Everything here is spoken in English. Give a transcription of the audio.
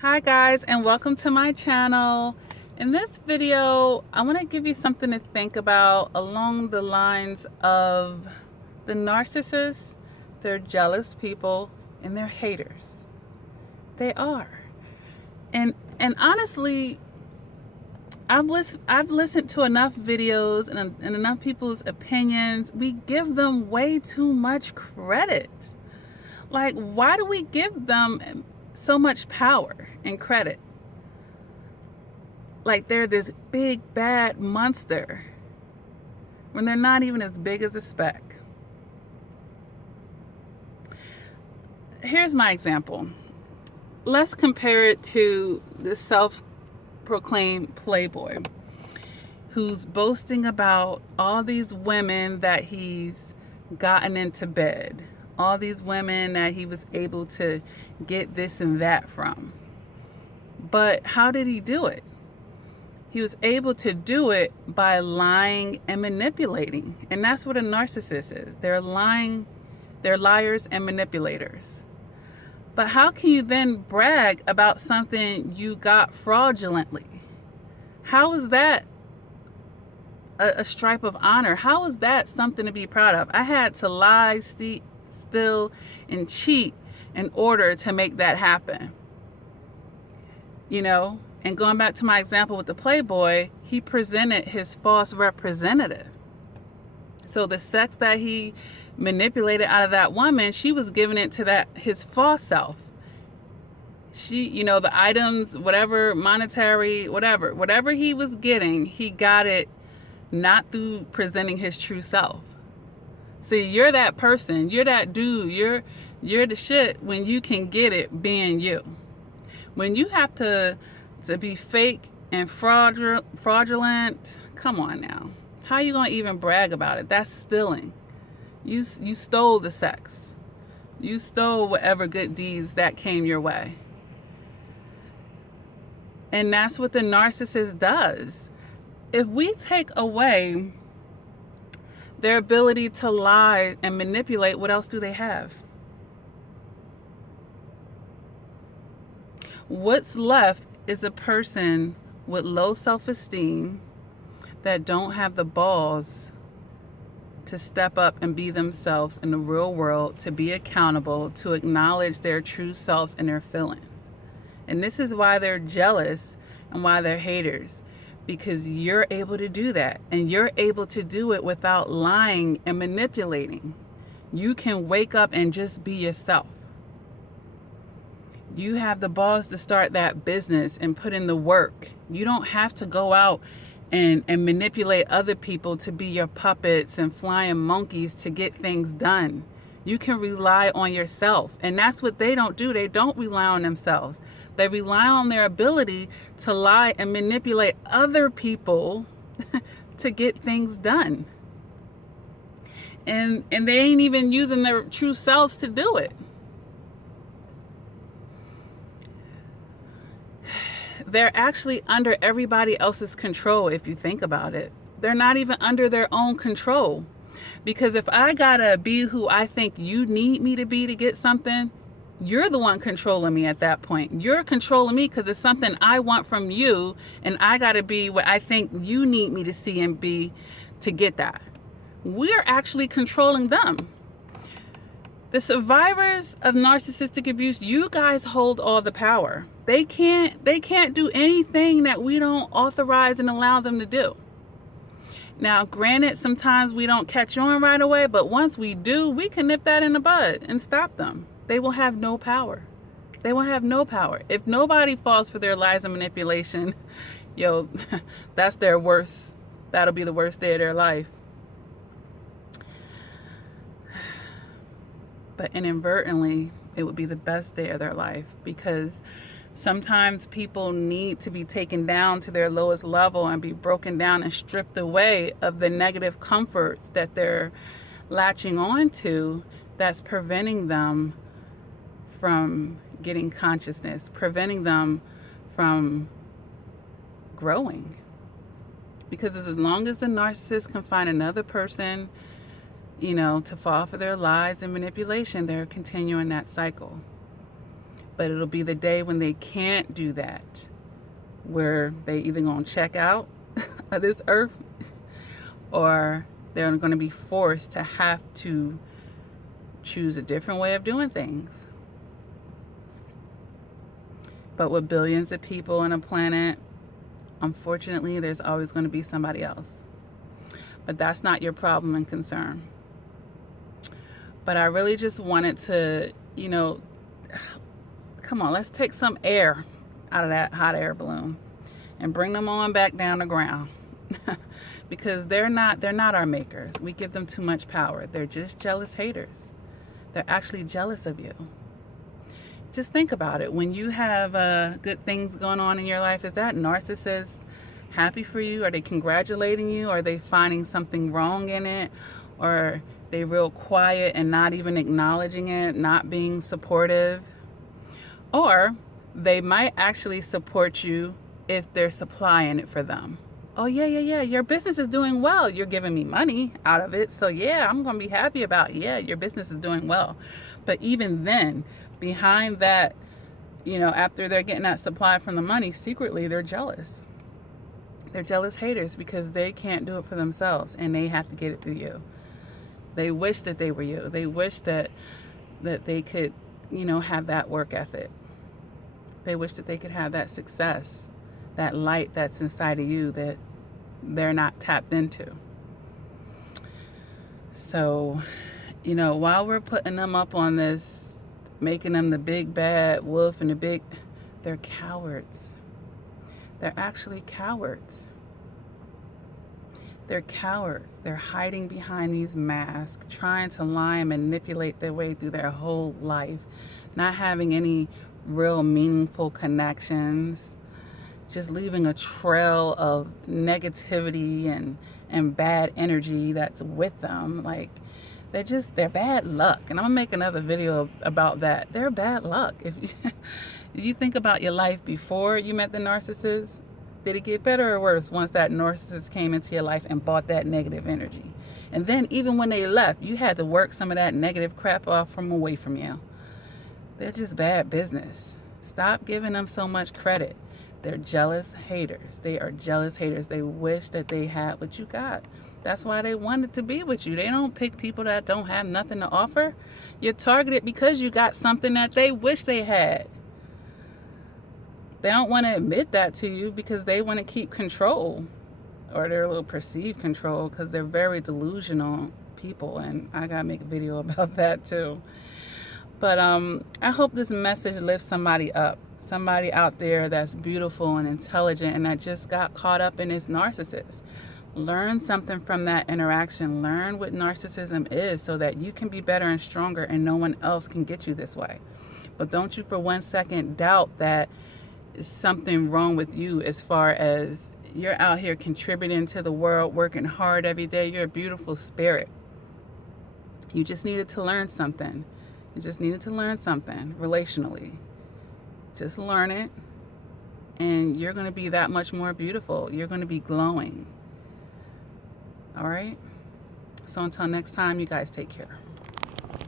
Hi guys, and welcome to my channel. In this video, I want to give you something to think about along the lines of the narcissists. They're jealous people and they're haters. They are. And honestly, I've listened to enough videos and enough people's opinions. We give them way too much credit. Like, why do we give them so much power and credit? Like they're this big bad monster when they're not even as big as a speck. Here's my example. Let's compare it to the self-proclaimed playboy who's boasting about all these women that he's gotten into bed, all these women that he was able to get this and that from. But how did he do it? He was able to do it by lying and manipulating. And that's what a narcissist is. They're lying, they're liars and manipulators. But how can you then brag about something you got fraudulently? How is that a stripe of honor? How is that something to be proud of? I had to lie, steal, and cheat in order to make that happen. You know? And going back to my example with the playboy, he presented his false representative. So the sex that he manipulated out of that woman, she was giving it to his false self. She, the items, whatever, monetary, whatever he was getting, he got it not through presenting his true self. See, you're that person, you're that dude, you're the shit when you can get it being you. When you have to be fake and fraudulent, come on now. How are you going to even brag about it? That's stealing. You stole the sex. You stole whatever good deeds that came your way. And that's what the narcissist does. If we take away their ability to lie and manipulate, what else do they have? What's left is a person with low self-esteem that don't have the balls to step up and be themselves in the real world, to be accountable, to acknowledge their true selves and their feelings. And this is why they're jealous and why they're haters, because you're able to do that, and you're able to do it without lying and manipulating. You can wake up and just be yourself. You have the balls to start that business and put in the work. You don't have to go out and manipulate other people to be your puppets and flying monkeys to get things done. You can rely on yourself. And that's what they don't do. They don't rely on themselves. They rely on their ability to lie and manipulate other people to get things done. And they ain't even using their true selves to do it. They're actually under everybody else's control if you think about it. They're not even under their own control. Because if I gotta be who I think you need me to be to get something, you're the one controlling me at that point. You're controlling me because it's something I want from you, and I gotta be what I think you need me to see and be to get that. We're actually controlling them. The survivors of narcissistic abuse, you guys hold all the power. They can't do anything that we don't authorize and allow them to do. Now, granted, sometimes we don't catch on right away, but once we do, we can nip that in the bud and stop them. They will have no power. They will have no power. If nobody falls for their lies and manipulation, that's their worst. That'll be the worst day of their life. But inadvertently, it would be the best day of their life, because sometimes people need to be taken down to their lowest level and be broken down and stripped away of the negative comforts that they're latching on to, that's preventing them from getting consciousness, preventing them from growing. Because as long as the narcissist can find another person to fall for their lies and manipulation, they're continuing that cycle. But it'll be the day when they can't do that, where they either going to check out of this earth, or they're going to be forced to have to choose a different way of doing things. But with billions of people on a planet, unfortunately, there's always going to be somebody else. But that's not your problem and concern. But I really just wanted to, come on, let's take some air out of that hot air balloon and bring them on back down the ground. Because they're not our makers. We give them too much power. They're just jealous haters. They're actually jealous of you. Just think about it. When you have good things going on in your life, is that narcissist happy for you? Are they congratulating you? Are they finding something wrong in it? Or are they real quiet and not even acknowledging it, not being supportive? Or they might actually support you if they're supplying it for them. Oh, yeah, your business is doing well. You're giving me money out of it. So, yeah, I'm going to be happy about, your business is doing well. But even then, behind that, after they're getting that supply from the money, secretly, they're jealous. They're jealous haters because they can't do it for themselves and they have to get it through you. They wish that they were you. They wish that they could, have that work ethic. They wish that they could have that success, that light that's inside of you that they're not tapped into. So, while we're putting them up on this, making them the big bad wolf and they're cowards. They're actually cowards. They're cowards. They're hiding behind these masks, trying to lie and manipulate their way through their whole life, not having any real meaningful connections, just leaving a trail of negativity and bad energy that's with them. Like, they're bad luck. And I'm gonna make another video about that. They're bad luck. If you think about your life before you met the narcissist, did it get better or worse once that narcissist came into your life and brought that negative energy? And then even when they left, you had to work some of that negative crap off from away from you. They're just bad business. Stop giving them so much credit. They're jealous haters. They are jealous haters. They wish that they had what you got. That's why they wanted to be with you. They don't pick people that don't have nothing to offer. You're targeted because you got something that they wish they had. They don't want to admit that to you because they want to keep control, or their little perceived control, because they're very delusional people. And I got to make a video about that too. But I hope this message lifts somebody up. Somebody out there that's beautiful and intelligent and that just got caught up in this narcissist. Learn something from that interaction. Learn what narcissism is so that you can be better and stronger and no one else can get you this way. But don't you for 1 second doubt that there's something wrong with you, as far as you're out here contributing to the world, working hard every day. You're a beautiful spirit. You just needed to learn something. You just needed to learn something relationally. Just learn it, and you're going to be that much more beautiful. You're going to be glowing. All right? So until next time, you guys take care.